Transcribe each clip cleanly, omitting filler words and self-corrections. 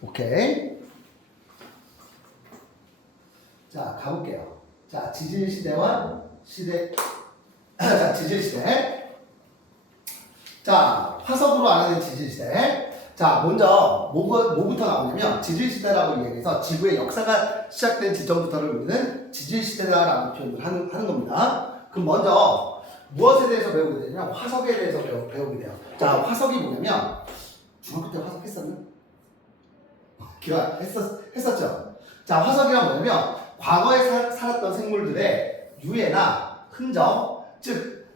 오케이. 자, 가볼게요. 자, 지질시대와 시대. 자, 지질시대. 자, 화석으로 알아낸 지질시대. 자, 먼저 뭐부터 나오냐면 지질시대라고 얘기해서 지구의 역사가 시작된 지점부터를 우리는 지질시대라고 표현을 하는 겁니다. 그럼 먼저 무엇에 대해서 배우게 되냐면 화석에 대해서 배우게 돼요. 자, 화석이 뭐냐면 중학교 때 화석 했었나? 했었죠. 자, 화석이란 뭐냐면 과거에 살았던 생물들의 유해나 흔적, 즉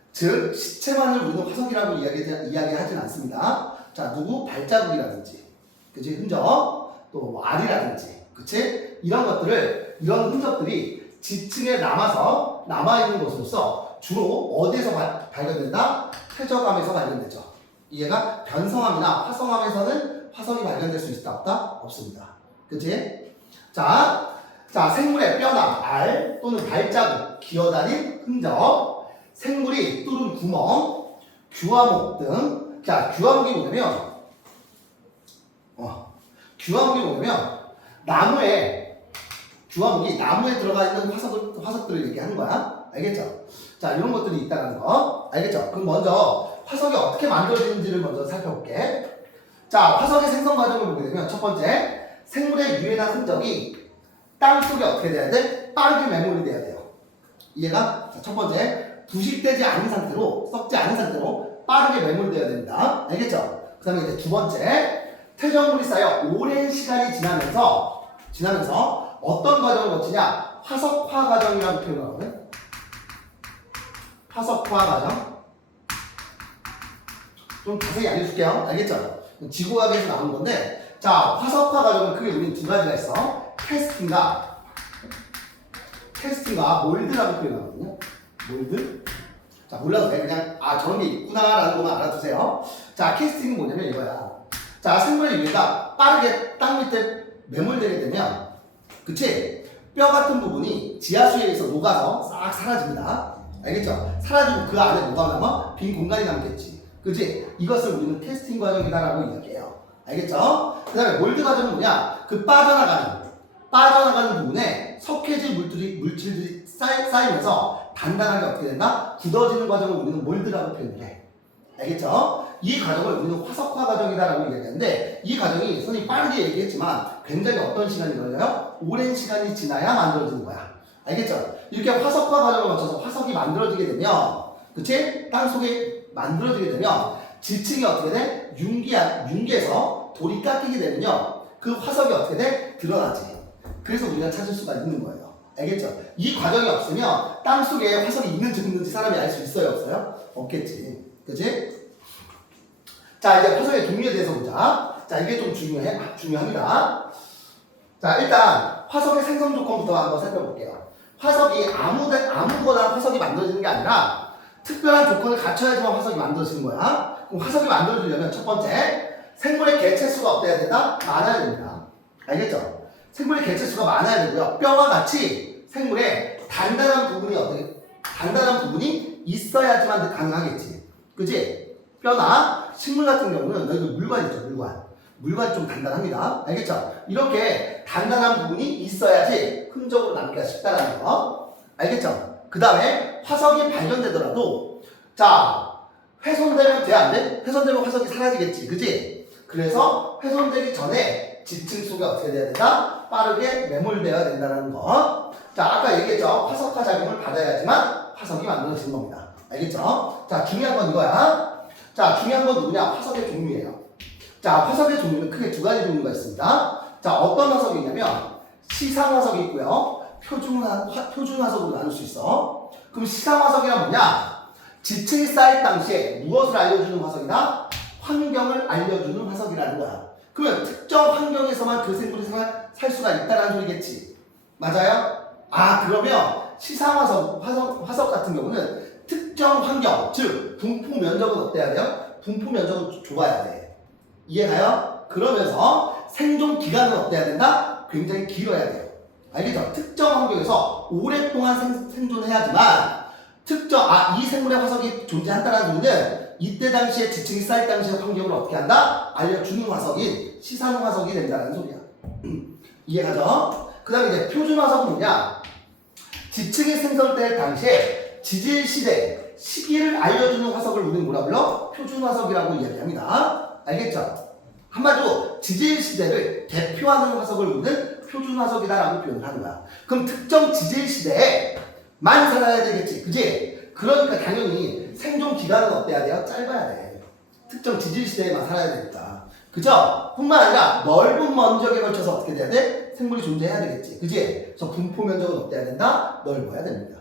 시체만을 우리는 화석이라고 이야기하진 않습니다. 자, 누구 발자국이라든지, 그치, 흔적, 또 알이라든지, 그치, 이런 흔적들이 지층에 남아 있는 것으로서 주로 어디에서 발견된다? 퇴적암에서 발견되죠. 이해가? 변성암이나 화성암에서는 화석이 발견될 수 있다 없다? 없습니다. 그치? 자, 생물의 뼈나 알 또는 발자국, 기어다닌 흔적, 생물이 뚫은 구멍, 규화목 등. 자, 규화목이 뭐냐면 규화목이 나무에 들어가 있는 화석들을 얘기하는 거야. 알겠죠? 자, 이런 것들이 있다는 거. 알겠죠? 그럼 먼저 화석이 어떻게 만들어지는지를 먼저 살펴볼게. 자, 화석의 생성 과정을 보게 되면 첫 번째, 생물의 유해나 흔적이 땅 속에 어떻게 돼야 돼? 빠르게 매몰이 돼야 돼요. 이해가? 자, 첫 번째, 부식되지 않은 상태로, 썩지 않은 상태로 빠르게 매몰돼야 됩니다. 알겠죠? 그 다음에 이제 두 번째, 퇴적물이 쌓여 오랜 시간이 지나면서 어떤 과정을 거치냐? 화석화 과정이라고 표현하거든. 화석화 과정. 좀 자세히 알려줄게요. 알겠죠? 지구과학에서 나오는 건데, 자, 화석화 과정은 크게 우리는 두 가지가 있어. 캐스팅과 몰드라고 표현하거든요. 몰드. 자, 몰라도 돼. 그냥 저런 게 있구나라는 것만 알아두세요. 자, 캐스팅은 뭐냐면 이거야. 자, 생물의 유해가 빠르게 땅 밑에 매몰되게 되면, 그치? 뼈 같은 부분이 지하수에 의해서 녹아서 싹 사라집니다. 알겠죠? 사라지고 그 안에 뭐가 남아? 빈 공간이 남겠지. 그치? 이것을 우리는 캐스팅 과정이다라고 이야기해요. 알겠죠? 그 다음에 몰드 과정은 뭐냐? 그 빠져나가는 부분에 석회질 물질들이 쌓이면서 단단하게 어떻게 된다? 굳어지는 과정을 우리는 몰드라고 표현을 해. 알겠죠? 이 과정을 우리는 화석화 과정이다라고 얘기하는데, 이 과정이 선생님이 빠르게 얘기했지만 굉장히 어떤 시간이 걸려요? 오랜 시간이 지나야 만들어지는 거야. 알겠죠? 이렇게 화석화 과정을 거쳐서 화석이 만들어지게 되면, 그치? 땅 속에 만들어지게 되면 지층이 어떻게 돼? 융기에서 돌이 깎이게 되면요, 그 화석이 어떻게 돼? 드러나지. 그래서 우리가 찾을 수가 있는 거예요. 알겠죠? 이 과정이 없으면 땅 속에 화석이 있는지 없는지 사람이 알 수 있어요? 없어요? 없겠지. 그치? 자, 이제 화석의 종류에 대해서 보자. 자, 이게 좀 중요합니다. 자, 일단 화석의 생성 조건부터 한번 살펴볼게요. 화석이 아무거나 화석이 만들어지는 게 아니라 특별한 조건을 갖춰야지만 화석이 만들어지는 거야. 그럼 화석이 만들어지려면 첫 번째, 생물의 개체수가 어때야 된다? 많아야 됩니다. 알겠죠? 생물의 개체수가 많아야 되고요. 뼈와 같이 생물의 단단한 부분이 있어야지만 가능하겠지. 그치? 뼈나 식물 같은 경우는 여기 물관 있죠, 물관이 좀 단단합니다. 알겠죠? 이렇게 단단한 부분이 있어야지 흔적으로 남기가 쉽다라는 거. 알겠죠? 그 다음에 화석이 발견되더라도, 자, 훼손되면 돼, 안 돼? 훼손되면 화석이 사라지겠지. 그치? 그래서 훼손되기 전에 지층 속에 어떻게 돼야 된다? 빠르게 매몰되어야 된다는 거. 자, 아까 얘기했죠? 화석화 작용을 받아야지만 화석이 만들어지는 겁니다. 알겠죠? 자, 중요한 건 이거야. 자, 중요한 건 누구냐? 화석의 종류예요. 자, 화석의 종류는 크게 두 가지 종류가 있습니다. 자, 어떤 화석이 있냐면 시상화석이 있고요, 표준화석으로 나눌 수 있어. 그럼 시상화석이란 뭐냐? 지층이 쌓일 당시에 무엇을 알려주는 화석이다? 환경을 알려주는 화석이라는 거야. 그러면 특정 환경에서만 그 생물이 살 수가 있다는 소리겠지. 맞아요? 그러면 시상화석, 화석 같은 경우는 특정 환경, 즉 분포 면적은 어때야 돼요? 분포 면적은 좁아야 돼. 이해가요? 그러면서 생존 기간은 어때야 된다? 굉장히 길어야 돼요. 알겠죠? 특정 환경에서 오랫동안 생존해야지만 이 생물의 화석이 존재한다는 소리는 이때 당시에 지층이 쌓일 당시의 환경을 어떻게 한다? 알려주는 화석인 시산 화석이 된다는 소리야. 이해가죠? 그 다음에 이제 표준 화석은 뭐냐? 지층이 생성될 당시에 지질 시대 시기를 알려주는 화석을 우리는 뭐라 불러? 표준 화석이라고 이야기합니다. 알겠죠? 한마디로 지질 시대를 대표하는 화석을 우리는 표준 화석이다라고 표현을 하는 거야. 그럼 특정 지질 시대에만 살아야 되겠지, 그지? 그러니까 당연히 생존 기간은 어때야 돼요? 짧아야 돼. 특정 지질 시대에만 살아야 되니까, 그죠? 뿐만 아니라 넓은 면적에 걸쳐서 어떻게 돼야 돼? 생물이 존재해야 되겠지, 그지? 그래서 분포 면적은 어때야 된다? 넓어야 됩니다.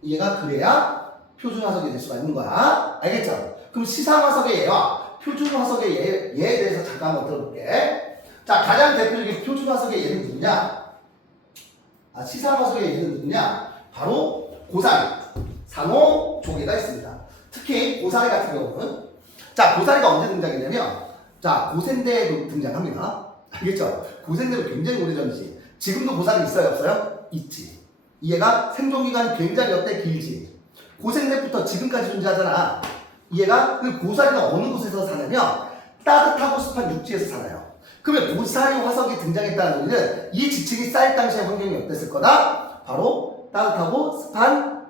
이해가 그래야 표준 화석이 될 수가 있는 거야. 알겠죠? 그럼 시상 화석의 예와 표준 화석의 예에 대해서 잠깐 한번 들어볼게. 자, 가장 대표적인 표준 화석의 예는 누구냐? 시상 화석의 예는 누구냐? 바로 고사리, 상호, 조개가 있습니다. 특히 고사리 같은 경우는, 자, 고사리가 언제 등장했냐면, 자, 고생대에 등장합니다. 알겠죠? 고생대로 굉장히 오래전이지. 지금도 고사리 있어요, 없어요? 있지. 이해가? 생존기간이 굉장히 어때? 길지. 고생대부터 지금까지 존재하잖아. 이해가? 그 고사리가 어느 곳에서 사냐면 따뜻하고 습한 육지에서 살아요. 그러면 고사리 화석이 등장했다는 의미는 이 지층이 쌓일 당시의 환경이 어땠을 거다? 바로 따뜻하고 습한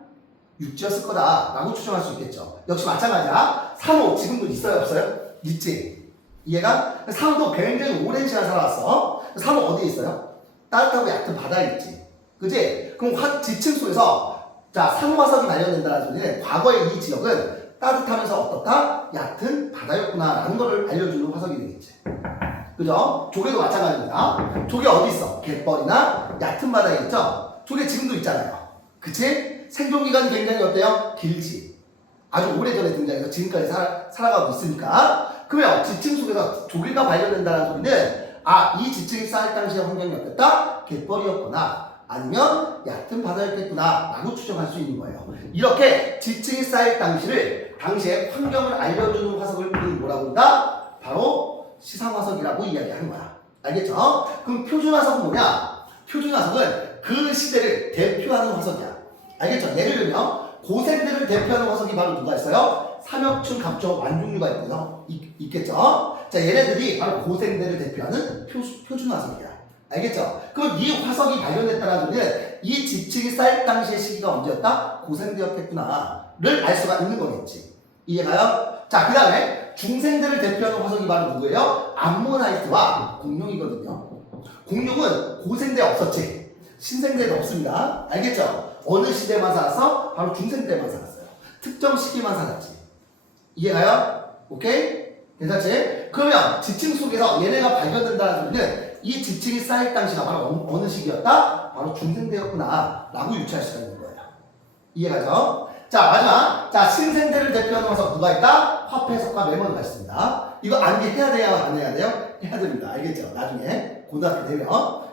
육지였을 거다 라고 추정할 수 있겠죠. 역시 마찬가지야. 산호 지금도 있어요, 없어요? 있지. 이해가? 산호도 굉장히 오랜 시간 살아왔어. 산호 어디에 있어요? 따뜻하고 얕은 바다에 있지. 그지? 그럼 지층 속에서 자, 산호 화석이 발견된다는 소리는 과거의 이 지역은 따뜻하면서 어떻다? 얕은 바다였구나 라는 것을 알려주는 화석이 되겠지. 그죠? 조개도 마찬가지입니다. 조개 어디 있어? 갯벌이나 얕은 바다에 있죠? 조개 지금도 있잖아요. 그치? 생존기간이 굉장히 어때요? 길지. 아주 오래전에 등장해서 지금까지 살아가고 있으니까. 그러면 지층 속에서 조개가 발견된다는 소리는 이 지층이 쌓일 당시의 환경이 어땠다? 갯벌이었구나. 아니면 얕은 바다였겠구나 라고 추정할 수 있는 거예요. 이렇게 지층이 쌓일 당시의 환경을 알려주는 화석을 우리는 뭐라고 한다? 바로 시상화석이라고 이야기하는 거야. 알겠죠? 그럼 표준화석은 뭐냐? 표준화석은 그 시대를 대표하는 화석이야. 알겠죠? 예를 들면 고생대를 대표하는 화석이 바로 누가 있어요? 삼엽충, 갑종, 완종류가 있고요. 있겠죠? 자, 얘네들이 바로 고생대를 대표하는 표준화석이야. 알겠죠? 그럼 이 화석이 발견됐다는 소리는 이 지층이 쌓일 당시의 시기가 언제였다? 고생대였겠구나를 알 수가 있는 거겠지. 이해가요? 자, 그 다음에 중생대를 대표하는 화석이 바로 누구예요? 암모나이트와 공룡이거든요. 공룡은 고생대 없었지. 신생대도 없습니다. 알겠죠? 어느 시대만 살았어? 바로 중생대만 살았어요. 특정 시기만 살았지. 이해가요? 오케이? 괜찮지? 그러면 지층 속에서 얘네가 발견된다는 소리는 이 지층이 쌓일 당시가 바로 어느 시기였다? 바로 중생대였구나 라고 유추할 수가 있는 거예요. 이해가죠? 자, 마지막. 자, 신생대를 대표하는 화석 누가 있다? 화폐석과 메모드가 있습니다. 이거 암기해야 돼요? 안 해야 돼요? 해야 됩니다. 알겠죠? 나중에 고등학교 되면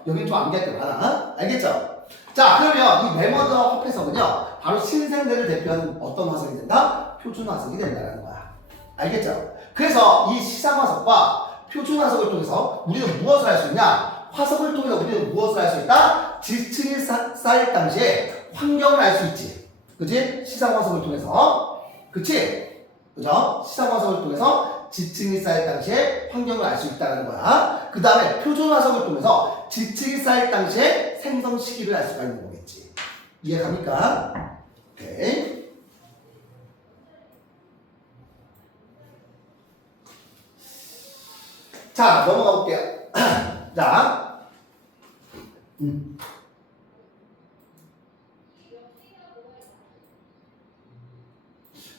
여긴 좀 암기할 게 많아. 알겠죠? 자, 그러면 이 메모드와 화폐석은요 바로 신생대를 대표하는 어떤 화석이 된다? 표준 화석이 된다는 거야. 알겠죠? 그래서 이 시상화석과 표준 화석을 통해서 우리는 무엇을 할 수 있냐? 화석을 통해서 우리는 무엇을 할 수 있다? 지층이 쌓일 당시에 환경을 알 수 있지. 그치? 시상 화석을 통해서. 그치? 그죠? 시상 화석을 통해서 지층이 쌓일 당시에 환경을 알 수 있다는 거야. 그 다음에 표준 화석을 통해서 지층이 쌓일 당시에 생성 시기를 알 수가 있는 거겠지. 이해갑니까? 오케이. 자, 넘어가 볼게요. 자,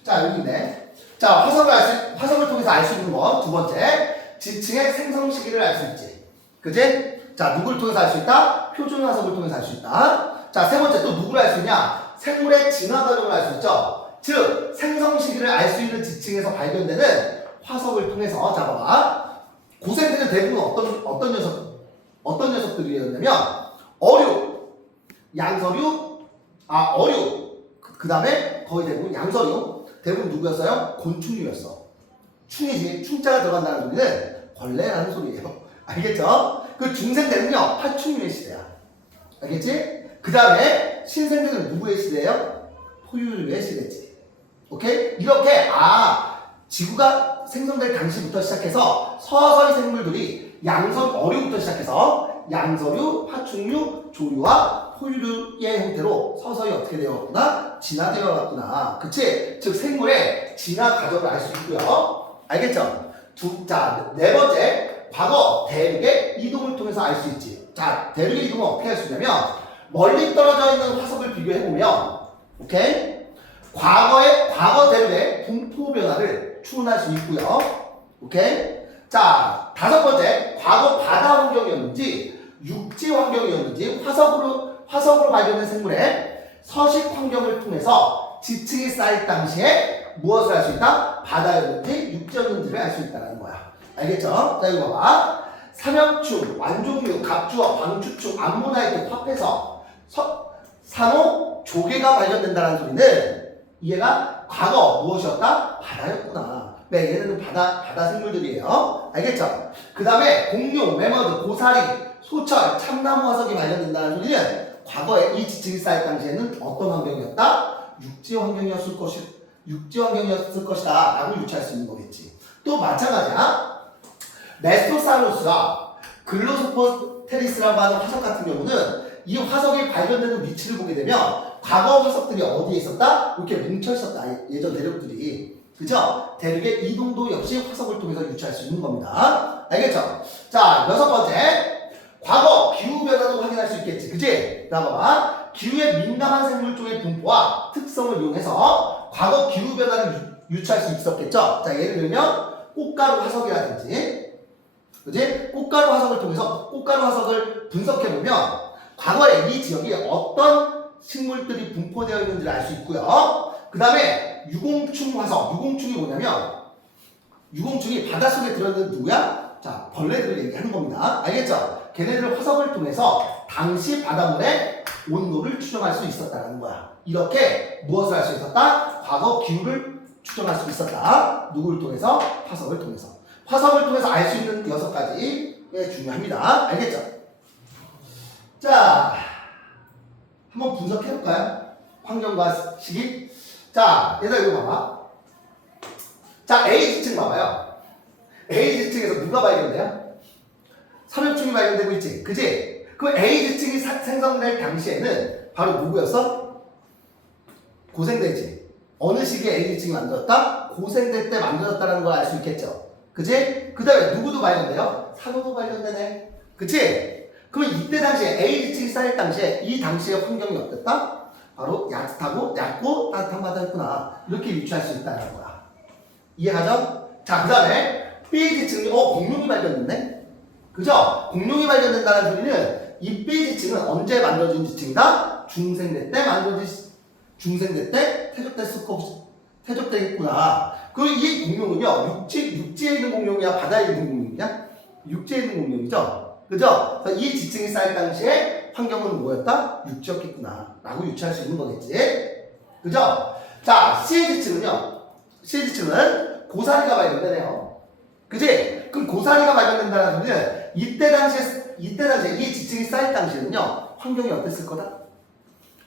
자, 여기 있네. 자, 화석을 통해서 알 수 있는 거. 두 번째, 지층의 생성 시기를 알 수 있지. 그지? 자, 누구를 통해서 알 수 있다? 표준 화석을 통해서 알 수 있다. 자, 세 번째, 또 누구를 알 수 있냐? 생물의 진화 과정을 알 수 있죠. 즉, 생성 시기를 알 수 있는 지층에서 발견되는 화석을 통해서, 자, 봐봐. 고생대는 대부분 어떤 녀석들이었냐면, 어류, 양서류, 어류, 그 다음에 거의 대부분 양서류, 대부분 누구였어요? 곤충류였어. 충이지. 충자가 들어간다는 소리는 벌레라는 소리예요. 알겠죠? 그 중생대는요, 파충류의 시대야. 알겠지? 그 다음에 신생대는 누구의 시대예요? 포유류의 시대지. 오케이? 이렇게, 지구가 생성될 당시부터 시작해서 서서히 생물들이 양성 어류부터 시작해서 양서류, 파충류, 조류와 포유류의 형태로 서서히 어떻게 되었구나? 진화되어 왔구나. 그치? 즉 생물의 진화 과정을 알 수 있고요. 알겠죠? 네 번째, 과거 대륙의 이동을 통해서 알 수 있지. 자, 대륙의 이동은 어떻게 할 수 있냐면 멀리 떨어져 있는 화석을 비교해보면 오케이? 과거 대륙의 분포 변화를 추론할 수 있고요. 오케이? 자, 다섯 번째, 과거 바다 환경이었는지 육지 환경이었는지 화석으로 발견된 생물의 서식 환경을 통해서 지층이 쌓일 당시에 무엇을 알 수 있다? 바다였는지 육지였는지를 알 수 있다는 거야. 알겠죠? 자, 이거 봐봐. 삼엽충, 완종류, 갑주어, 방추충, 암모나이트, 화폐석, 산호, 조개가 발견된다는 소리는 얘가 과거 무엇이었다? 바다였구나. 네, 얘네는 바다 생물들이에요. 알겠죠? 그 다음에 공룡, 매머드, 고사리, 소철, 참나무 화석이 발견된다는 소리는 과거에 이 지층이 쌓일 당시에는 어떤 환경이었다? 육지 환경이었을 것이다 라고 유추할 수 있는 거겠지. 또 마찬가지야. 메소사우루스와 글로소포테리스라고 하는 화석 같은 경우는 이 화석이 발견되는 위치를 보게 되면 과거 화석들이 어디에 있었다? 이렇게 뭉쳐 있었다. 예전 대륙들이. 그죠? 대륙의 이동도 역시 화석을 통해서 유추할 수 있는 겁니다. 알겠죠? 자, 여섯 번째. 과거 기후변화도 확인할 수 있겠지. 그치? 자, 봐봐. 기후에 민감한 생물 쪽의 분포와 특성을 이용해서 과거 기후변화를 유추할 수 있었겠죠? 자, 예를 들면 꽃가루 화석이라든지 그치? 꽃가루 화석을 통해서 꽃가루 화석을 분석해보면 과거에 이 지역에 어떤 식물들이 분포되어 있는지를 알 수 있고요. 그 다음에 유공충 화석. 유공충이 뭐냐면 유공충이 바닷속에 들어있는 누구야? 자, 벌레들을 얘기하는 겁니다. 알겠죠? 걔네들을 화석을 통해서 당시 바닷물의 온도를 추정할 수 있었다는 거야. 이렇게 무엇을 할 수 있었다? 과거 기후를 추정할 수 있었다. 누구를 통해서? 화석을 통해서. 화석을 통해서 알 수 있는 6가지 중요합니다. 알겠죠? 자, 한번 분석해볼까요? 환경과 시기. 자, 얘들아 이거 봐봐. 자, A지층 봐봐요. A지층에서 누가 발견돼요? 삼엽충이 발견되고 있지. 그지? 그럼 A지층이 생성될 당시에는 바로 누구였어? 고생대지. 어느 시기에 A지층이 만들었다? 고생대 때 만들었다는 걸 알 수 있겠죠. 그지? 그 다음에 누구도 발견돼요? 산호도 발견되네. 그치? 그럼 이때 당시에 A지층이 쌓일 당시에 이 당시의 환경이 어땠다? 바로 얕고 따뜻한 바다였구나. 이렇게 유추할 수 있다는 거야. 이해가죠? 자, 그 다음에 B지층이 공룡이 발견됐네? 그죠? 공룡이 발견된다는 소리는 이 B지층은 언제 만들어진 지층이다? 중생대 때 퇴적되겠구나. 그리고 이 공룡은요, 육지에 있는 공룡이야? 바다에 있는 공룡이야? 육지에 있는 공룡이죠? 그죠? 그래서 이 지층이 쌓일 당시에 환경은 뭐였다? 육지였겠구나. 라고 유추할 수 있는 거겠지? 그죠? 자, C지층은 고사리가 발견되네요. 그지? 그럼 고사리가 발견된다는 소리는 이때 당시에 이 지층이 쌓일 당시에는요, 환경이 어땠을 거다?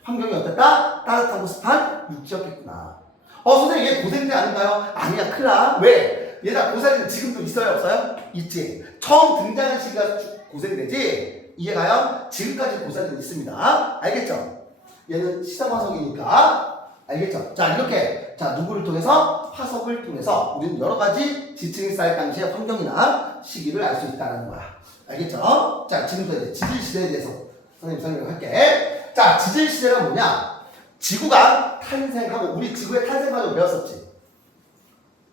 환경이 어땠다? 따뜻하고 습한 육지였겠구나. 선생님 얘 고생대 아닌가요? 아니야, 큰일 나. 왜? 얘들아, 고사리는 지금도 있어요, 없어요? 있지. 처음 등장한 시기가 고생대지? 이해가요? 지금까지 고사리는 있습니다. 알겠죠? 얘는 시상화석이니까. 알겠죠? 자, 이렇게. 자, 누구를 통해서? 화석을 통해서 우리는 여러 가지 지층이 쌓일 당시의 환경이나 시기를 알 수 있다는 거야. 알겠죠? 자, 지금부터 이제 지질시대에 대해서 선생님 설명을 할게. 자, 지질시대는 뭐냐? 지구가 탄생하고, 우리 지구의 탄생 과정 배웠었지?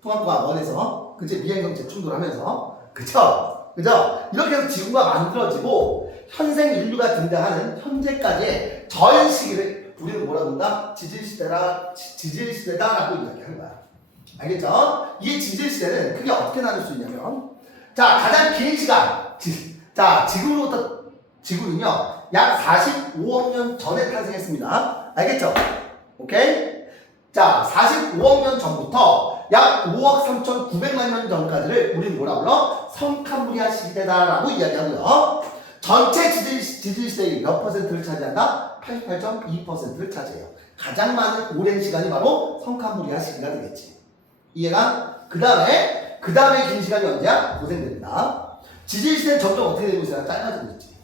통합과학 원에서. 그치? 미행성체 충돌하면서. 그쵸? 그죠? 이렇게 해서 지구가 만들어지고, 현생 인류가 등장하는 현재까지의 전 시기를 우리는 뭐라 그런다? 지질시대다라고 이야기하는 거야. 알겠죠? 이 지질시대는 크게 어떻게 나눌 수 있냐면, 자, 가장 긴 시간. 자, 지구는요, 약 45억 년 전에 탄생했습니다. 알겠죠? 오케이? 자, 45억 년 전부터 약 5억 3,900만 년 전까지를 우리는 뭐라 불러? 성캄브리아 시대다라고 이야기하고요. 전체 지질시대의 몇 퍼센트를 차지한다? 88.2%를 차지해요. 가장 많은 오랜 시간이 바로 성캄브리아 시기가 되겠지. 이해가? 그 다음에 긴 시간이 언제야? 고생됩니다. 지질시대는 점점 어떻게 되고 있어요? 짧아지고 있지.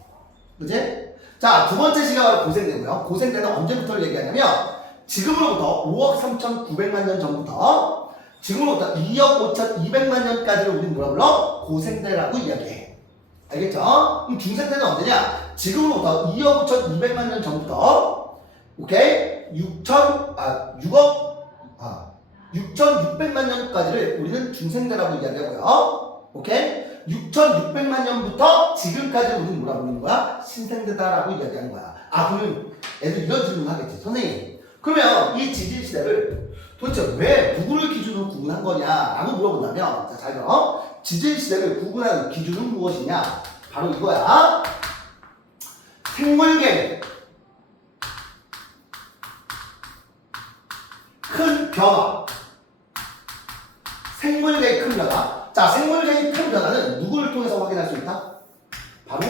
그치? 자, 두 번째 시기가 바로 고생되고요. 고생되는 언제부터를 얘기하냐면 지금으로부터 5억 3,900만 년 전부터 지금으로부터 2억 5,200만 년까지를 우리는 뭐라 불러? 고생대라고 이야기해. 알겠죠? 그럼 중생대는 언제냐? 지금으로부터 2억 5,200만 년 전부터 오케이? 6,600만 년까지를 우리는 중생대라고 이야기하고요. 오케이? 6,600만 년부터 지금까지 우리는 뭐라고 부르는 거야? 신생대다라고 이야기하는 거야. 아, 그러면 애들 이런 질문 하겠지. 선생님, 그러면 이 지질시대를 도대체 왜 누구를 기준으로 구분한 거냐라고 물어본다면, 자, 잘 들어. 지질시대를 구분하는 기준은 무엇이냐? 바로 이거야. 생물계의 큰 변화. 생물계의 큰 변화. 자, 생물계의 큰 변화는 누구를 통해서 확인할 수 있다? 바로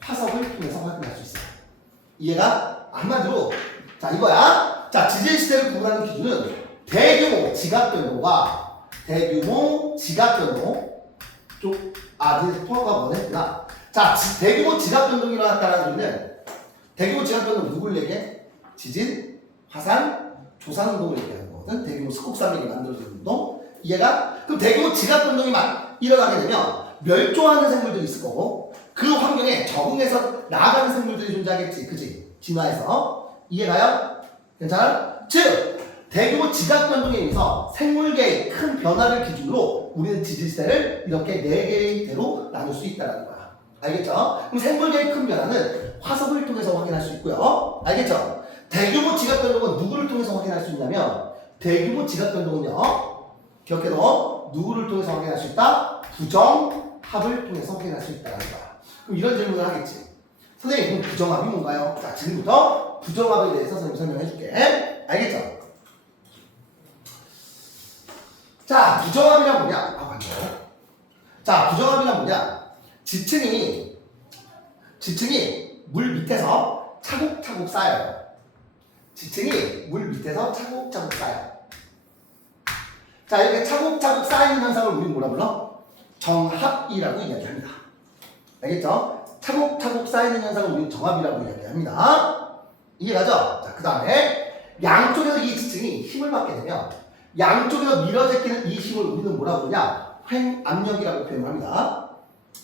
화석을 통해서 확인할 수 있어요. 이해가? 한마디로, 자, 이거야. 자, 지질시대를 구분하는 기준은 대규모 지각변동과 대규모 지각변동 니네 통합과 뭐했구나. 자, 대규모 지각변동이 일어났다는 소리는 대규모 지각변동 누구를 얘기해? 지진, 화산, 조산운동을 얘기하는 거거든. 대규모 스곡산맥이 만들어지는 운동. 이해가? 그럼 대규모 지각변동이 일어나게 되면 멸종하는 생물들이 있을 거고 그 환경에 적응해서 나아가는 생물들이 존재하겠지. 그치? 진화해서. 이해가요? 괜찮아? 즉 대규모 지각변동에 의해서 생물계의 큰 변화를 기준으로 우리는 지질시대를 이렇게 4개의 대로 나눌 수 있다는 거야. 알겠죠? 그럼 생물계의 큰 변화는 화석을 통해서 확인할 수 있고요. 알겠죠? 대규모 지각변동은 누구를 통해서 확인할 수 있냐면 대규모 지각변동은요. 기억해둬. 누구를 통해서 확인할 수 있다? 부정합을 통해서 확인할 수 있다는 거야. 그럼 이런 질문을 하겠지. 선생님, 그럼 부정합이 뭔가요? 자, 지금부터 부정합에 대해서 선생님이 설명해 줄게. 알겠죠? 자, 부정합이란 뭐냐? 맞죠? 자, 부정합이란 뭐냐? 지층이 물 밑에서 차곡차곡 쌓여요. 지층이 물 밑에서 차곡차곡 쌓여요. 자, 이렇게 차곡차곡 쌓이는 현상을 우리는 뭐라 불러? 정합이라고 이야기합니다. 알겠죠? 차곡차곡 쌓이는 현상을 우리는 정합이라고 이야기합니다. 이해가죠? 자, 그 다음에 양쪽에서 이 지층이 힘을 받게 되면 양쪽에서 밀어제끼는 이 힘을 우리는 뭐라 부르냐? 횡압력이라고 표현합니다.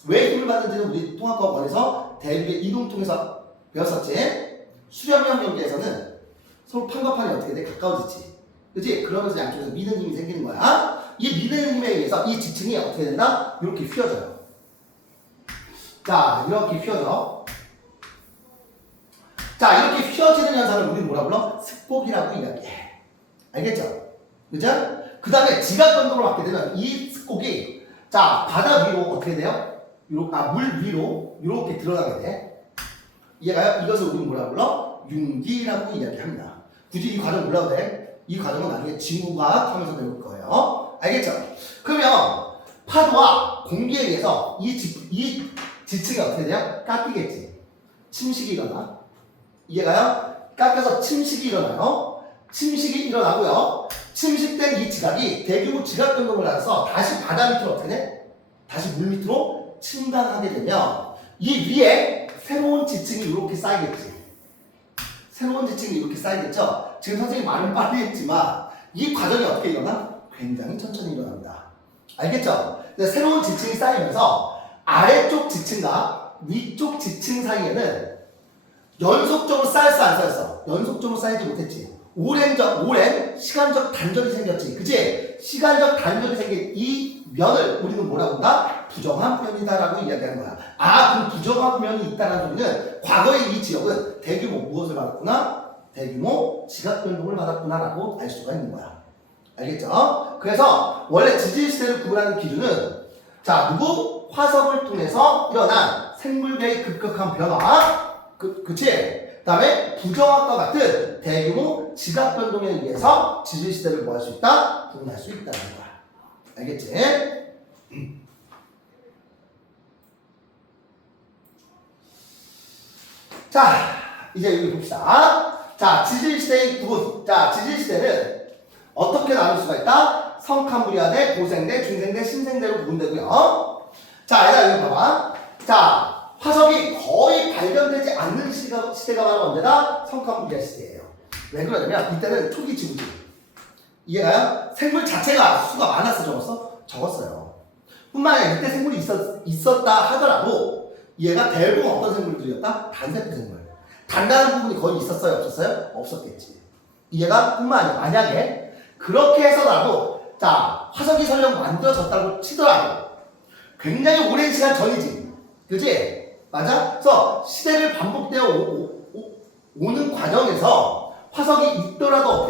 왜 힘을 받는지는 우리 통합과학원에서 대륙의 이동 통해서 배웠었지? 수렴형 경계에서는 서로 판과 판이 어떻게 돼? 가까워지지. 그치? 그러면서 양쪽에서 미는 힘이 생기는 거야. 이 미는 힘에 의해서 이 지층이 어떻게 된다? 이렇게 휘어져요. 자, 이렇게 휘어져. 자, 이렇게 휘어지는 현상을 우리는 뭐라 불러? 습곡이라고 이야기해. 알겠죠? 그죠? 그 다음에 지각변동으로 받게 되면 이 습곡이 자, 바다 위로 어떻게 돼요? 물 위로 이렇게 드러나게 돼. 이해가요? 이것을 우리는 뭐라 불러? 융기라고 이야기합니다. 굳이 이 과정 몰라도 돼. 이 과정은 나중에 지구과학 하면서 배울 거예요. 알겠죠? 그러면 파도와 공기에 의해서 이 지층이 어떻게 돼요? 깎이겠지. 침식이 일어나. 이해가요? 깎여서 침식이 일어나요. 침식이 일어나고요. 침식된 이 지각이 대규모 지각 변동을 하면서 다시 바다 밑으로 어떻게 돼? 다시 물 밑으로 침방하게 되면 이 위에 새로운 지층이 이렇게 쌓이겠지. 새로운 지층이 이렇게 쌓이겠죠? 지금 선생님이 말은 빨리 했지만 이 과정이 어떻게 일어나? 굉장히 천천히 일어납니다. 알겠죠? 새로운 지층이 쌓이면서 아래쪽 지층과 위쪽 지층 사이에는 연속적으로 쌓였어 안 쌓였어? 연속적으로 쌓이지 못했지. 오랜 시간적 단절이 생겼지. 그치? 시간적 단절이 생긴 이 면을 우리는 뭐라고 한다? 부정한 면이다라고 이야기하는 거야. 아, 그럼 부정한 면이 있다는 소리는 과거의 이 지역은 대규모 무엇을 받았구나? 대규모 지각 변동을 받았구나라고 알 수가 있는 거야. 알겠죠? 그래서 원래 지질시대를 구분하는 기준은 자, 누구? 화석을 통해서 일어난 생물계의 급격한 변화. 그치? 그 다음에 부정합과 같은 대규모 지각 변동에 의해서 지질시대를 뭐 할 수 있다? 구분할 수 있다는 거야. 알겠지? 자, 이제 여기 봅시다. 자, 지질시대의 구분. 자, 지질시대는 어떻게 나눌 수가 있다? 성칸부리아대 고생대, 중생대, 신생대로 구분되고요. 자, 얘들아 여기 봐봐. 자, 화석이 거의 발견되지 않는 시대가 바로 언제다? 성칸부리아 시대예요. 왜 그러냐면 이때는 초기 지구지. 이해가요? 생물 자체가 수가 많았어, 적었어? 적었어요. 뿐만 아니라 이때 생물이 있었다 하더라도 얘가 대부분 어떤 생물들이었다? 단세포 생물. 단단한 부분이 거의 있었어요? 없었어요? 없었겠지. 이해가? 뿐만 아니라 만약에 그렇게 해서라도 자, 화석이 설령 만들어졌다고 치더라도 굉장히 오랜 시간 전이지. 그지? 맞아? 그래서 시대를 반복되어 오는 과정에서 화석이 있더라도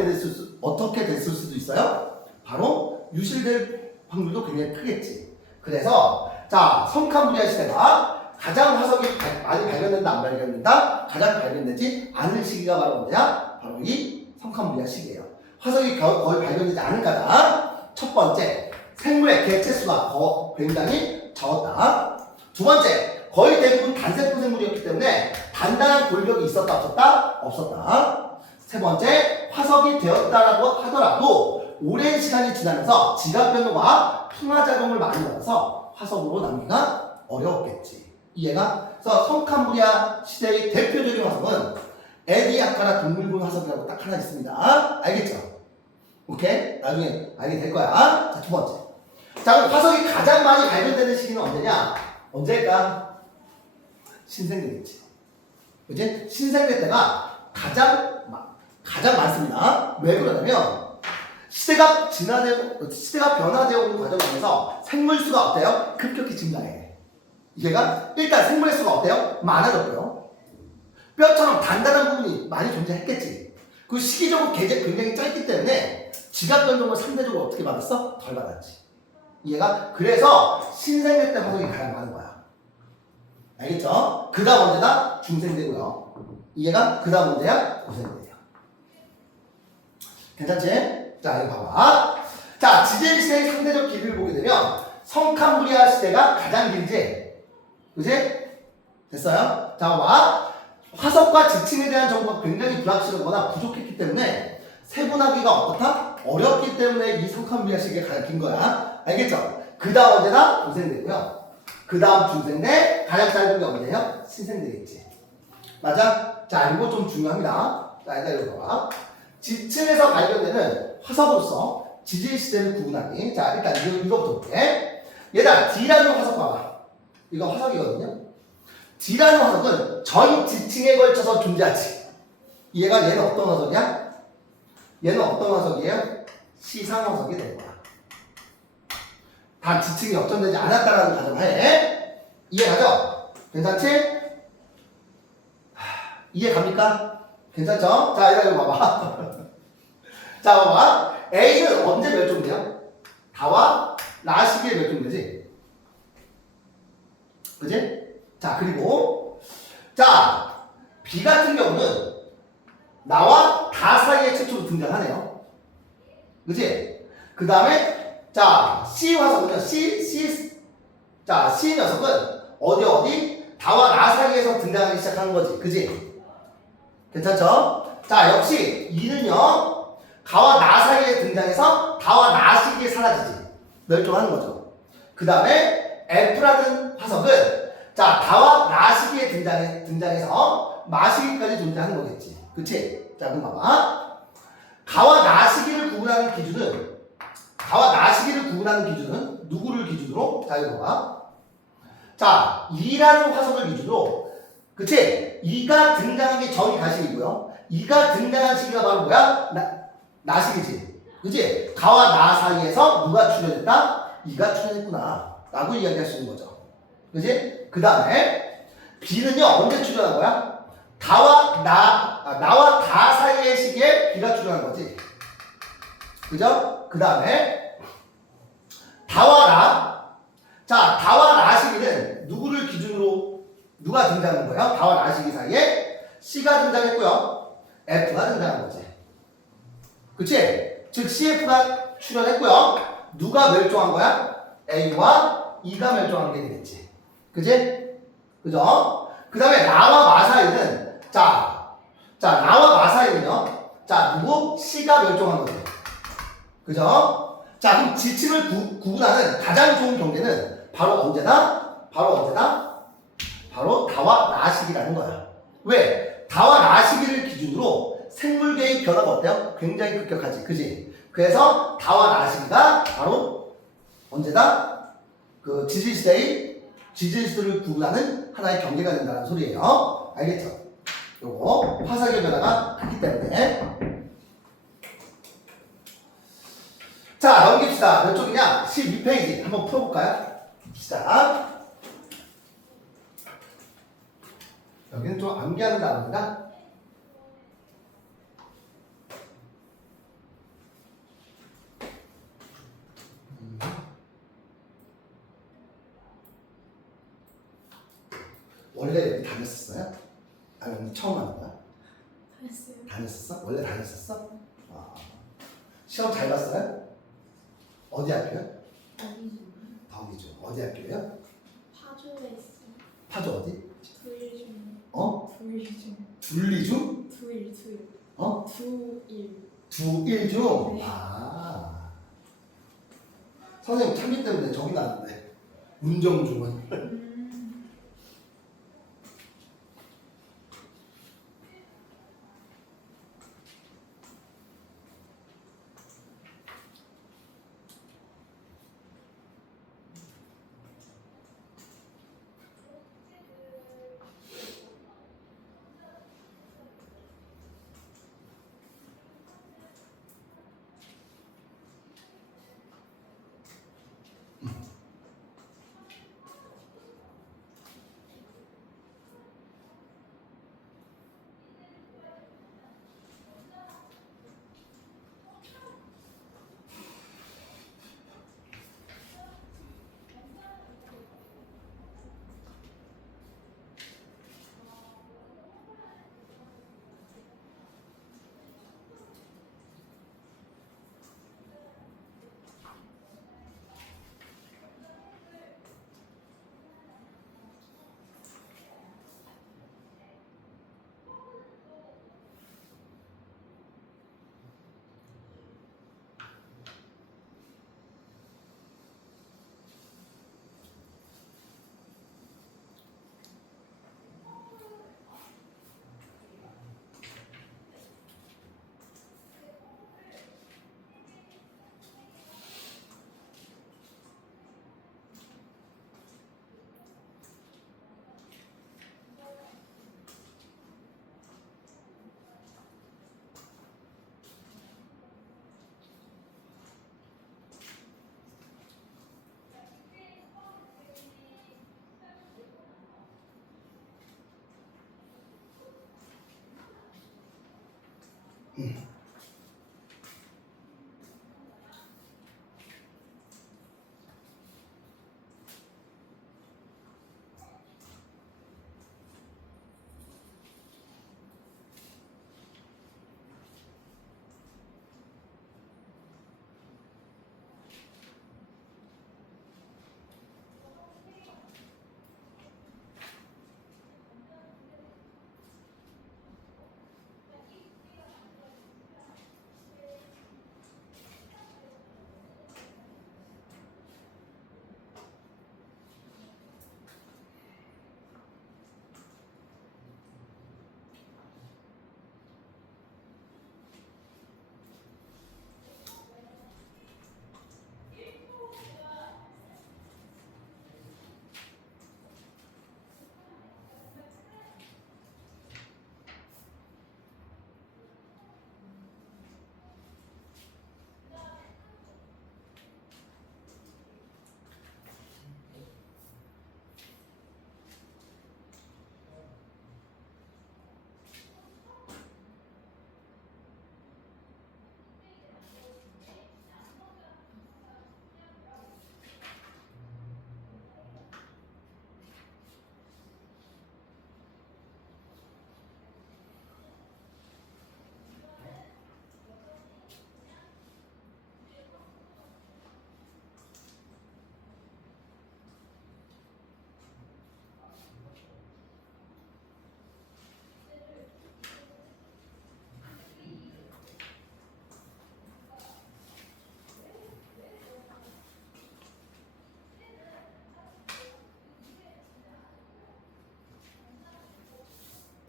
어떻게 됐을 수도 있어요? 바로 유실될 확률도 굉장히 크겠지. 그래서 자, 성칸부리아 시대가 가장 화석이 많이 발견된다 안 발견된다? 가장 발견되지 않은 시기가 바로 뭐냐? 바로 이 성칸부리아 시기예요. 화석이 거의 발견되지 않은 가장 첫 번째, 생물의 개체수가 굉장히 적었다. 두 번째, 거의 대부분 단세포 생물이었기 때문에 단단한 골격이 있었다 없었다? 없었다. 세 번째, 화석이 되었다라고 하더라도 오랜 시간이 지나면서 지각 변동과 풍화작용을 많이 받아서 화석으로 남기가 어려웠겠지. 이해가? 그래서 성칸부리아 시대의 대표적인 화석은 에디아카라 동물군 화석이라고 딱 하나 있습니다. 알겠죠? 오케이? 나중에 알게 될 거야. 자, 두 번째. 자, 그럼 화석이 가장 많이 발견되는 시기는 언제냐? 언제일까? 신생대겠지. 그치? 신생대 때가 가장 많습니다. 왜 그러냐면 시대가 변화되어 오는 과정에서 생물 수가 어때요? 급격히 증가해. 얘가 일단 생물의 수가 어때요? 많아졌고요. 뼈처럼 단단한 부분이 많이 존재했겠지. 그 시기적으로 굉장히 짧기 때문에 지각 변동을 상대적으로 어떻게 받았어? 덜 받았지. 얘가 그래서 신생대 때 화석이 가장 많은 거야. 알겠죠? 그 다음 언제다? 중생대고요. 이해가? 그 다음 언제야? 고생대예요. 괜찮지? 자, 이거 봐봐. 자, 지젤 시대의 상대적 길이를 보게 되면 성칸부리아 시대가 가장 길지? 그치? 됐어요? 자, 봐봐. 화석과 지층에 대한 정보가 굉장히 불확실하거나 부족했기 때문에 세분하기가 어떻다? 어렵기 때문에 이 성칸부리아 시기가 가장 긴 거야. 알겠죠? 그 다음 언제다? 고생대고요. 그 다음 중생대, 가장 짧은 게 언제예요? 신생대겠지. 맞아? 자, 이거 좀 중요합니다. 자, 일단 이거 봐봐. 지층에서 발견되는 화석으로서 지질 시대를 구분하기. 자, 일단 이거부터 볼게. 얘들아, D라는 화석 봐봐. 이거 화석이거든요. D라는 화석은 전 지층에 걸쳐서 존재하지. 얘는 어떤 화석이야? 얘는 어떤 화석이에요? 시상 화석이 되는 거야. 단 지층이 역전되지 않았다라는 가정하에 이해가죠? 괜찮지? 이해 갑니까? 괜찮죠? 자, 이거 봐봐. 자, 봐봐. A는 언제 멸종돼요? 다와 라 시기에 멸종되지? 그지? 자, 그리고 자, B 같은 경우는 나와 다 사이에 최초로 등장하네요. 그지? 그 다음에 자, C 화석은요, 자, C 녀석은 어디, 다와 라 사이에서 등장하기 시작하는 거지. 그지? 괜찮죠? 자, 역시 E는요, 가와 나 사이에 등장해서 다와 나 시기에 사라지지. 멸종하는 거죠. 그 다음에 F라는 화석은 자, 다와 나 시기에 등장해서 마 시기까지 존재하는 거겠지. 그치? 자, 그럼 봐봐. 가와 나 시기를 구분하는 기준은 누구를 기준으로? 자, 이거 봐봐. 자, E라는 화석을 기준으로, 그치? E가 등장하기 전이 가시이고요. E가 등장한 시기가 바로 뭐야? 나 시기지. 그치? 가와 나 사이에서 누가 출현했다? E가 출현했구나. 라고 이야기할 수 있는 거죠. 그치? 그 다음에 B는요, 언제 출현한 거야? 나와 다 사이의 시기에 B가 출현한 거지. 그죠? 그 다음에 다와 라. 자, 다와 라 시기는 누구를 기준으로 누가 등장한 거예요? 다와 라 시기 사이에 C가 등장했고요. F가 등장한 거지. 그치? 즉 CF가 출현했고요. 누가 멸종한 거야? A와 E가 멸종한 게 되겠지. 그치? 그죠? 그 다음에 나와 마 사이는 자, 나와 마 사이는요. 자, 누구? C가 멸종한 거지. 그죠? 자, 그럼 지층을 구분하는 가장 좋은 경계는 바로 언제다? 바로 다와 라시기라는 거야. 왜? 다와 라시기를 기준으로 생물계의 변화가 어때요? 굉장히 급격하지, 그지? 그래서 다와 라시기가 바로 언제다? 그 지질시대를 구분하는 하나의 경계가 된다는 소리예요. 알겠죠? 요거 화석의 변화가 크기 때문에. 자, 넘깁시다. 몇 쪽이냐? 12페이지 한번 풀어볼까요? 시작. 여기는 좀 암기하는 단어인가? 원래 여기 다녔었어요? 아니면 처음 하는 거야? 다녔어요. 다녔었어? 원래 다녔었어? 아. 시험 잘 봤어요? 어디 학교요? 덕이죠. 어디 학교예요? 파주에 있어. 파주 어디? 두일중. 어? 두일중. 둘리중? 두일. 어? 두일. 두일중? 네. 아. 선생님 참기 때문에 저기 나왔는데. 문정중은.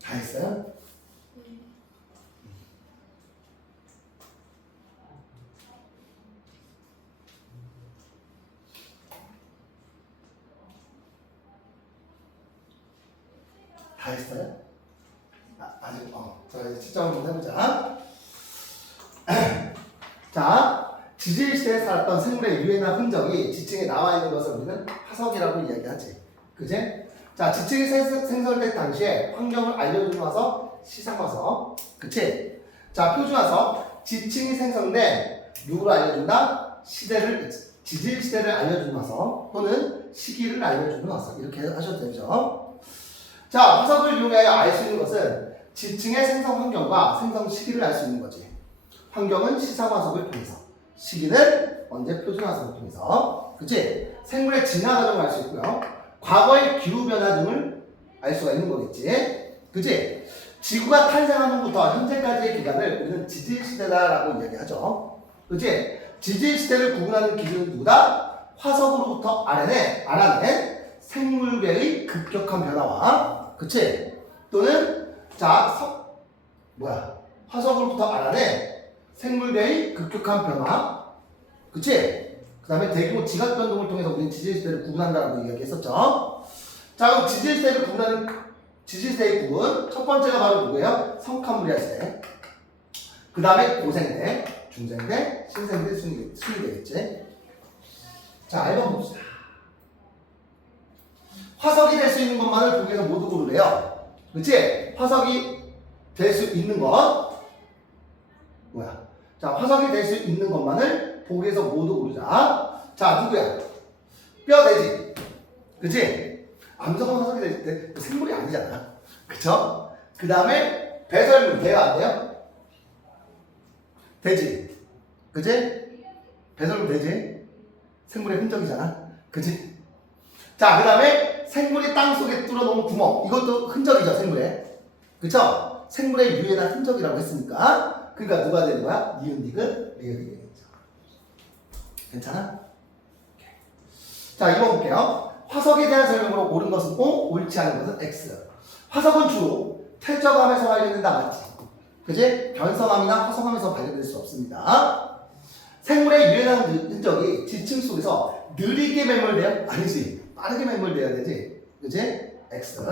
다 했어요? 네. 다 했어요? 아직 자 이제 채점 한번 해보자. 자, 지질 시대에 살았던 생물의 유해나 흔적이 지층에 나와 있는 것을 우리는 화석이라고 이야기하지. 그지? 자, 지층이 생성될 당시에 환경을 알려주는 화석, 시상화석. 그치? 자, 표준화석. 지층이 생성된 누구를 알려준다? 지질 시대를 알려주는 화석 또는 시기를 알려주는 화석. 이렇게 하셔도 되죠. 자, 화석을 이용하여 알 수 있는 것은 지층의 생성 환경과 생성 시기를 알 수 있는 거지. 환경은 시상화석을 통해서, 시기는 언제 표준화석을 통해서. 그치? 생물의 진화 과정을 알 수 있고요. 과거의 기후변화 등을 알 수가 있는 거겠지. 그치? 지구가 탄생한 후부터 현재까지의 기간을 우리는 지질시대다라고 이야기하죠. 그치? 지질시대를 구분하는 기준은 누구다? 화석으로부터 알아낸 생물계의 급격한 변화와, 그치? 또는, 화석으로부터 알아낸 생물계의 급격한 변화, 그치? 그 다음에 대규모 지각 변동을 통해서 우리는 지질시대를 구분한다라고 이야기했었죠. 자, 그럼 지질시대를 구분하는 지질시대의 구분, 첫 번째가 바로 누구예요? 성칸브리아 시대. 그 다음에 고생대, 중생대, 신생대, 순위되겠지. 자, 1번 봅시다. 화석이 될 수 있는 것만을 보기에서 모두 고르래요. 그치? 화석이 될 수 있는 것. 자, 화석이 될 수 있는 것만을 보기에서 모두 고르자. 자, 누구야? 뼈, 돼지. 그치? 암석은 화석이 될 때 생물이 아니잖아. 그쵸? 그 다음에 배설물, 돼요? 안 돼요? 돼지. 그치? 배설물 돼지. 생물의 흔적이잖아. 그치? 자, 그 다음에 생물이 땅 속에 뚫어놓은 구멍. 이것도 흔적이죠, 생물의. 그쵸? 생물의 유해나 흔적이라고 했으니까. 그러니까 누가 되는 거야? 니은디귿, 리을이 되겠죠. 괜찮아? 자, 2번 볼게요. 화석에 대한 설명으로 옳은 것은 O, 옳지 않은 것은 X. 화석은 주로 퇴적암에서 발견된다, 맞지? 그지? 변성암이나 화성암에서 발견될 수 없습니다. 생물의 유해나 흔적이 지층 속에서 느리게 매몰돼요? 아니지. 빠르게 매몰돼야 되지. 그지? X.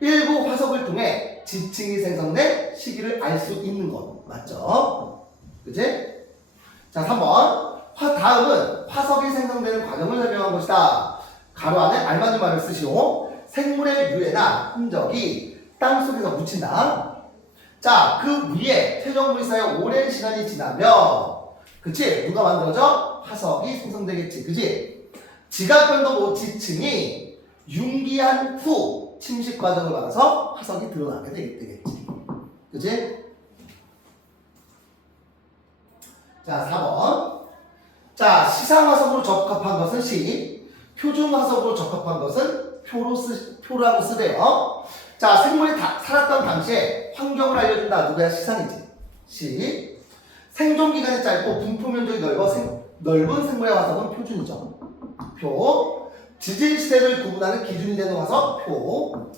일부 화석을 통해 지층이 생성된 시기를 알 수 있는 것. 맞죠? 그치? 자, 3번. 다음은 화석이 생성되는 과정을 설명한 것이다. 가로 안에 알맞은 말을 쓰시오. 생물의 유해나 흔적이 땅 속에서 묻힌다. 자, 그 위에 퇴적물이 쌓여 오랜 시간이 지나면, 그치? 누가 만들어져? 화석이 생성되겠지. 그치? 지각변동 후 지층이 융기한 후 침식 과정을 받아서 화석이 드러나게 되겠지. 그치? 자, 4번. 자, 시상화석으로 적합한 것은 시, 표준화석으로 적합한 것은 표라고 쓰대요. 자, 생물이 살았던 당시에 환경을 알려준다. 누구야? 시상이지. 시. 생존기간이 짧고 분포 면적이 넓은 생물의 화석은 표준이죠. 표. 지질시대를 구분하는 기준이 되는 화석, 표.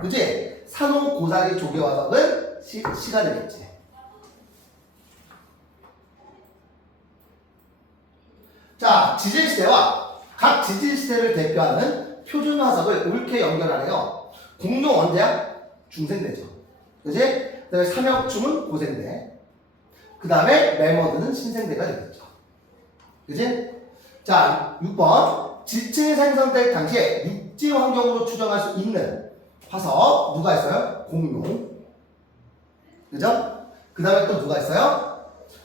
그치? 산호, 고사리, 조개 화석은 시가 되겠지. 자, 지질시대와 각 지질시대를 대표하는 표준 화석을 옳게 연결하래요. 공룡 언제야? 중생대죠. 그지? 그 다음에 삼엽충은 고생대. 그 다음에 매머드는 신생대가 되겠죠. 그지? 자, 6번. 지층이 생성될 당시에 육지 환경으로 추정할 수 있는 화석. 누가 있어요? 공룡. 그죠? 그 다음에 또 누가 있어요?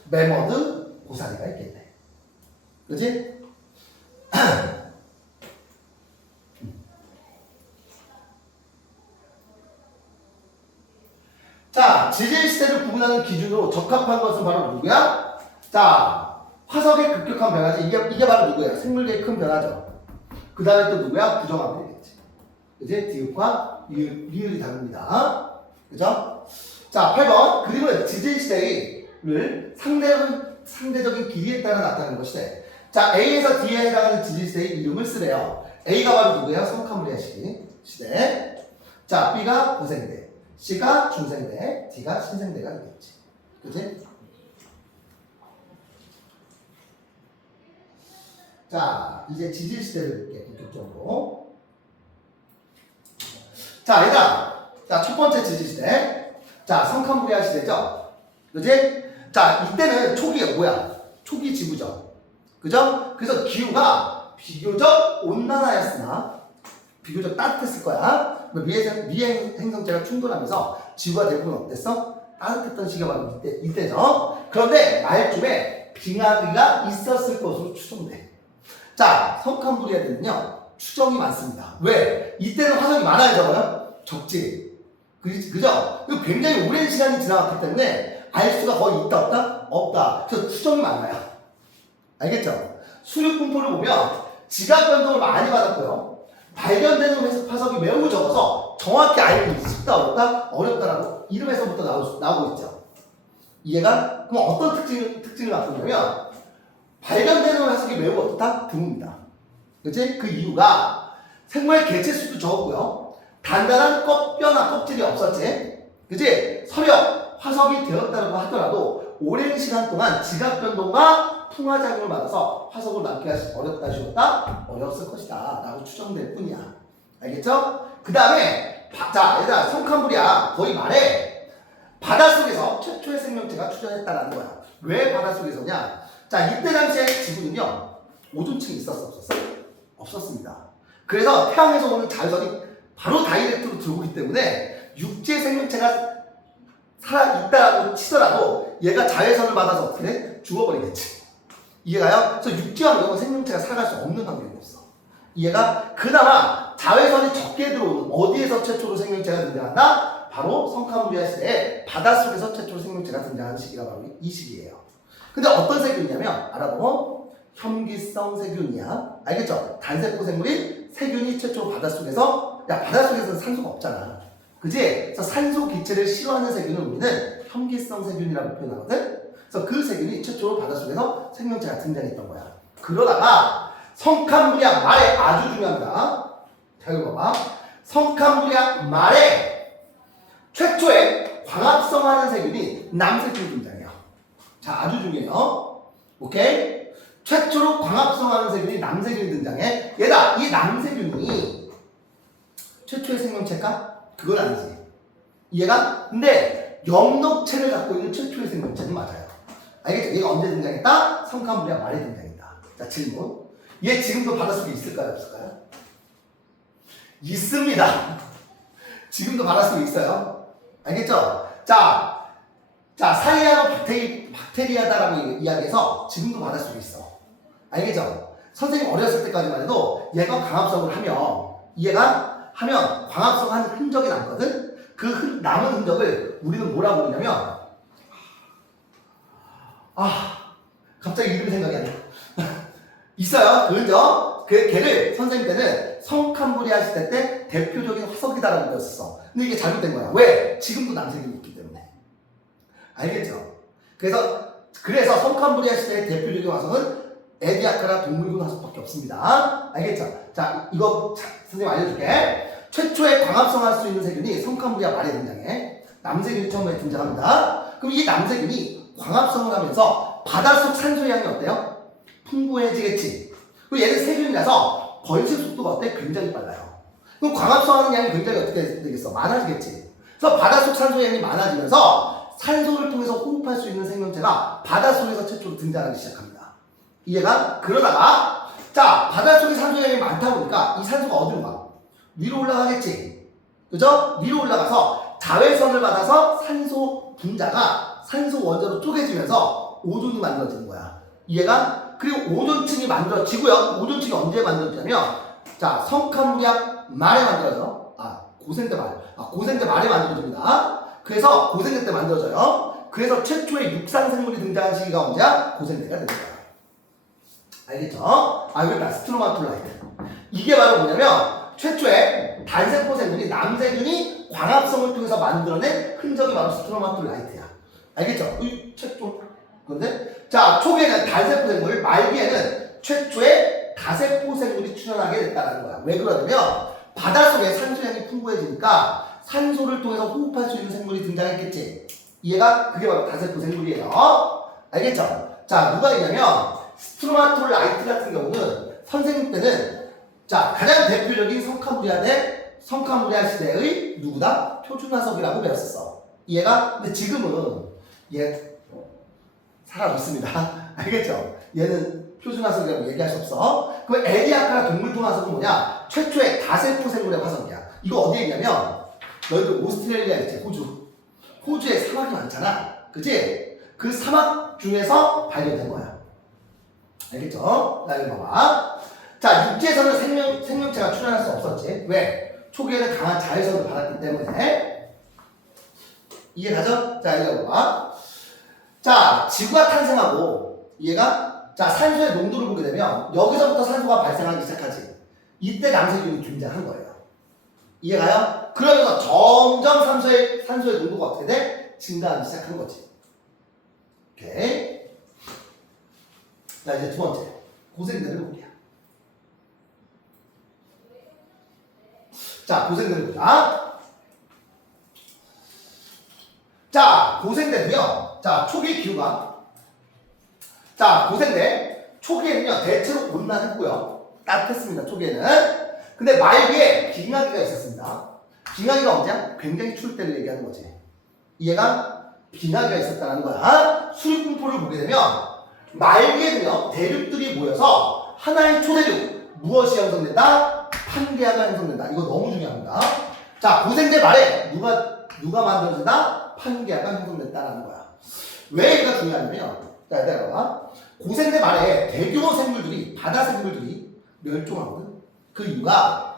매머드, 고사리가 있겠네. 그치? 자, 지질시대를 구분하는 기준으로 적합한 것은 바로 누구야? 자, 화석의 급격한 변화지. 이게 바로 누구야? 생물계의 큰 변화죠. 그 다음에 또 누구야? 부정하면 되겠지. 그치? 디귿과 리을이 다릅니다. 그죠? 자, 8번. 그림은 지질시대를 상대적인 길이에 따라 나타나는 것이래. 자, A에서 D에 해당하는 지질시대의 이름을 쓰래요. A가 바로 누구예요? 성칸브리아 시대. 자, B가 고생대. C가 중생대, D가 신생대가 되겠지. 그치? 자, 이제 지질 시대를 볼게, 본격적으로. 자, 얘들아. 자, 첫 번째 지질 시대. 자, 성캄브리아 시대죠? 그지? 자, 이때는 초기가 뭐야? 초기 지구죠. 그죠? 그래서 기후가 비교적 온난화였으나 비교적 따뜻했을 거야. 미행 행성체가 충돌하면서 지구가 대부분 어땠어? 따뜻했던 시기가 바로 이때죠. 그런데 말쯤에 빙하기가 있었을 것으로 추정돼. 자, 성캄브리아에는요 추정이 많습니다. 왜? 이때는 화성이 많아요, 적어요? 적지. 그죠? 굉장히 오랜 시간이 지나갔기 때문에 알 수가 거의 있다, 없다? 없다. 그래서 추정이 많아요. 알겠죠? 수륙 분포를 보면 지각 변동을 많이 받았고요. 발견되는 화석이 매우 적어서 정확히 알기 쉽다, 어렵다? 어렵다라고 이름에서부터 나오고 있죠. 이해가? 그럼 어떤 특징을 갖고 있냐면 발견되는 화석이 매우 어떻다? 드뭅니다. 그치? 그 이유가 생물 개체 수도 적었고요. 단단한 껍질이 없었지. 그치? 서력 화석이 되었다고 하더라도 오랜 시간 동안 지각 변동과 풍화작용을 받아서 화석을 남기가 어렵다, 쉬웠다? 어려웠을 것이다 라고 추정될 뿐이야. 알겠죠? 그 다음에 자, 얘들아, 성캄브리아 거의 말해 바닷속에서 최초의 생명체가 출현했다라는 거야. 왜 바닷속에서냐? 자, 이때 당시에 지구는요 오존층이 있었어, 없었어? 없었습니다. 그래서 태양에서 오는 자외선이 바로 다이렉트로 들어오기 때문에 육지의 생명체가 살아있다라고 치더라도 얘가 자외선을 받아서 어떻게 돼? 죽어버리겠지. 이해가요? 그래서 육지 환경은 생명체가 살아갈 수 없는 환경이었어. 이해가? 그나마 자외선이 적게 들어오는 어디에서 최초로 생명체가 등장한다? 바로 성캄브리아 시대에 바닷속에서 최초로 생명체가 등장하는 시기가 바로 이 시기예요. 근데 어떤 세균이냐면 알아보면 혐기성 세균이야. 알겠죠? 단세포 생물인 세균이 최초로 바닷속에서, 야, 바닷속에서는 산소가 없잖아. 그지? 그래서 산소 기체를 싫어하는 세균을 우리는 혐기성 세균이라고 표현하거든? 그래서 그 세균이 최초로 바닷속에서 생명체가 등장했던 거야. 그러다가 성캄브리아 말에 아주 중요합니다. 자, 이거 봐봐. 성캄브리아 말에 최초의 광합성하는 세균이 남세균이 등장해요. 자, 아주 중요해요. 오케이? 최초로 광합성하는 세균이 남세균이 등장해. 얘다, 이 남세균이 최초의 생명체일까? 그건 아니지. 이해가? 근데 엽록체를 갖고 있는 최초의 생명체는 맞아요. 알겠죠? 얘가 언제 등장했다? 성캄브리아 말에 등장했다. 자, 질문. 얘 지금도 바닷속에 있을까요? 없을까요? 있습니다. 지금도 바닷속에 있어요. 알겠죠? 자, 사이아노 박테리아다라고 이야기해서 지금도 바닷속에 있어. 알겠죠? 선생님 어렸을 때까지만 해도 얘가 광합성을 하면 광합성한 흔적이 남거든? 그 남은 흔적을 우리는 뭐라고 부르냐면 갑자기 이름이 생각이 안 나. 있어요. 그 흔적. 걔를 선생님 때는 성캄브리아 시대 때 대표적인 화석이다라고 배웠었어. 근데 이게 잘못된 거야. 왜? 지금도 남세균이 있기 때문에. 알겠죠? 그래서 성캄브리아 시대의 대표적인 화석은 에디아카라 동물군 화석밖에 없습니다. 알겠죠? 자, 이거 선생님 알려줄게. 최초의 광합성할 수 있는 세균이 성캄브리아 말에 등장해. 남세균이 처음에 등장합니다. 그럼 이 남세균이 광합성을 하면서 바닷속 산소의 양이 어때요? 풍부해지겠지. 그리고 얘는 세균이라서 번식 속도가 어때? 굉장히 빨라요. 그럼 광합성하는 양이 굉장히 어떻게 되겠어? 많아지겠지. 그래서 바닷속 산소의 양이 많아지면서 산소를 통해서 호흡할 수 있는 생명체가 바닷속에서 최초로 등장하기 시작합니다. 이해가? 그러다가 자, 바닷속에 산소의 양이 많다 보니까 이 산소가 어디로 가? 위로 올라가겠지. 그죠? 위로 올라가서 자외선을 받아서 산소 분자가 산소 원자로 쪼개지면서 오존이 만들어지는 거야. 이해가? 그리고 오존층이 만들어지고요. 오존층이 언제 만들어지냐면 자, 성캄브리아 말에 만들어져. 고생대 말에 만들어집니다. 그래서 고생대 때 만들어져요. 그래서 최초의 육상 생물이 등장한 시기가 언제야? 고생대가 되는 거야. 알겠죠? 여기 스트로마톨라이트. 이게 바로 뭐냐면 최초의 단세포 생물이 남세균이 광합성을 통해서 만들어낸 흔적이 바로 스트로마톨라이트야. 알겠죠? 이 최초. 그런데 자, 초기에는 단세포 생물, 말기에는 최초의 다세포 생물이 출현하게 됐다는 거야. 왜 그러냐면 바닷속에 산소량이 풍부해지니까 산소를 통해서 호흡할 수 있는 생물이 등장했겠지. 이해가? 그게 바로 다세포 생물이에요. 알겠죠? 자, 누가 있냐면 스트로마톨라이트 같은 경우는 선생님 때는 자, 가장 대표적인 성카무리아 시대의 누구다? 표준화석이라고 배웠었어. 이해가? 근데 지금은 얘 사람 있습니다. 알겠죠? 얘는 표준화석이라고 얘기할 수 없어. 그럼 에디아카라 동물통화석은 뭐냐? 최초의 다세포 생물의 화석이야. 이거 어디에 있냐면 너희들 오스트레일리아 있지? 호주에 사막이 많잖아. 그치? 그 사막 중에서 발견된 거야. 알겠죠? 자, 이거 봐봐. 자, 육지에서는 생명체가 출현할 수 없었지. 왜? 초기에는 강한 자외선을 받았기 때문에. 이해가죠? 자, 이거 봐봐. 자, 지구가 탄생하고, 이해가? 자, 산소의 농도를 보게 되면, 여기서부터 산소가 발생하기 시작하지. 이때 남성균이 등장한 거예요. 이해가요? 그러면서 점점 산소의 농도가 어떻게 돼? 증가하기 시작한 거지. 오케이. 자, 이제 두 번째. 고생들을 볼게요. 자, 고생들을 보자. 자, 고생대도요. 자, 초기 기후가. 자, 고생대. 초기에는요, 대체로 온난했고요. 따뜻했습니다, 초기에는. 근데 말기에 빙하기가 있었습니다. 빙하기가 언제야? 굉장히 추울 때를 얘기하는 거지. 이해가? 빙하기가 있었다는 거야. 수륙분포를 보게 되면, 말기에는요, 대륙들이 모여서 하나의 초대륙. 무엇이 형성된다? 판게아가 형성된다. 이거 너무 중요합니다. 자, 고생대 말에 누가 만들어진다? 판게아가 형성됐다라는 거야. 왜 이거 중요하냐면, 자, 일단 봐봐. 고생대 말에 대규모 생물들이, 바다 생물들이 멸종하거든. 그 이유가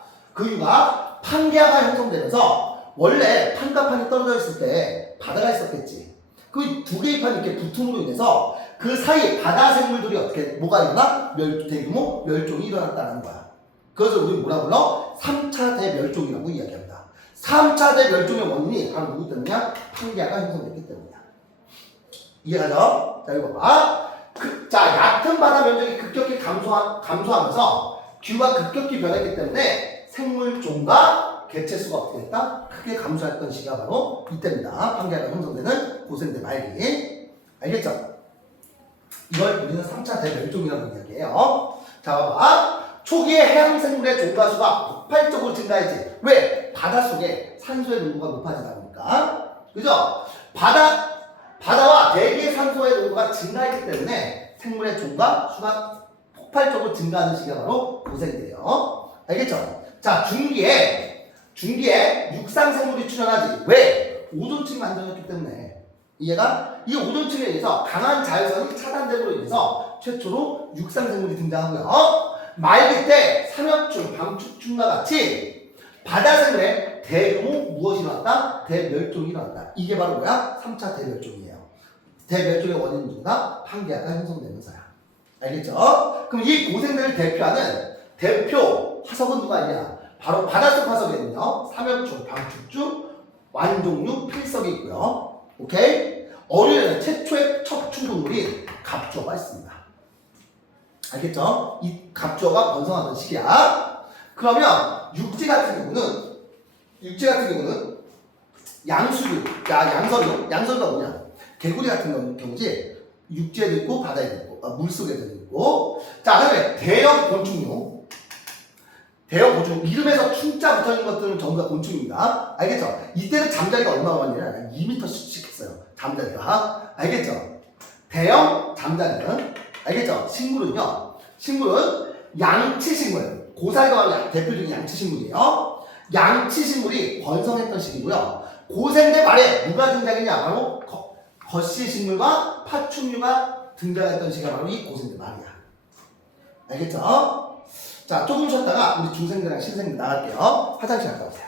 판게아가 형성되면서 원래 판과 판이 떨어져 있을 때 바다가 있었겠지. 그 두 개의 판이 이렇게 붙음으로 인해서 그 사이 바다 생물들이 뭐가 일어나? 대규모 멸종이 일어났다는 거야. 그래서 우리 뭐라 불러? 3차 대멸종이라고 이야기합니다. 3차 대멸종의 원인이 바로 누구 때문이야? 판게아가 형성됐기 때문이야. 이해가죠? 자, 이거 봐. 자, 얕은 바다 면적이 급격히 감소하면서 기후가 급격히 변했기 때문에 생물종과 개체수가 어떻게 됐다? 크게 감소했던 시기가 바로 이때입니다. 판게아가 형성되는 고생대 말기. 알겠죠? 이걸 우리는 3차 대멸종이라고 이야기해요. 자, 봐봐. 초기에 해양생물의 종가수가 폭발적으로 증가했지. 왜? 바닷속에 산소의 농도가 높아지다 보니까. 그죠? 바다와 대기의 산소의 농도가 증가했기 때문에 생물의 종과 수가 폭발적으로 증가하는 시기가 바로 고생대예요. 알겠죠? 자, 중기에 육상 생물이 출현하지. 왜? 오존층이 만들어졌기 때문에. 이해가? 이 오존층에 의해서 강한 자외선이 차단됨으로 인해서 최초로 육상 생물이 등장하고요. 말기 때 삼엽충, 방축충과 같이 바다 생물에 대규모 무엇이 일어났다? 대멸종이 일어났다. 이게 바로 뭐야? 3차 대멸종이에요. 대멸종의 원인은 누구다? 판게아가 형성되면서야. 알겠죠? 그럼 이 고생대를 대표하는 대표 화석은 누가 있냐? 바로 바닷속 화석에는요, 삼엽충, 방축충, 완종류, 필석이 있고요. 오케이? 어류에는 최초의 척추동물인 갑주어가 있습니다. 알겠죠? 이 갑주어가 번성하던 시기야. 그러면 육지 같은 경우는 양서류가 뭐냐? 개구리 같은 경우지. 육지에도 있고 바다에도 있고 물속에도 있고. 자, 그다음에 대형 곤충류 이름에서 충자 붙어있는 것들은 전부 다 곤충입니다. 알겠죠? 이때는 잠자리가 얼마나 많냐면 2m씩 했어요. 잠자리가. 알겠죠? 대형 잠자리는 알겠죠? 식물은 양치식물. 고사리가 바로 대표적인 양치식물이에요. 양치식물이 번성했던 시기고요. 고생대 말에 누가 등장했냐? 바로 거시식물과 파충류가 등장했던 시기가 바로 이 고생대 말이야. 알겠죠? 자, 조금 쉬었다가 우리 중생들이랑 신생들 나갈게요. 화장실 갔다 오세요.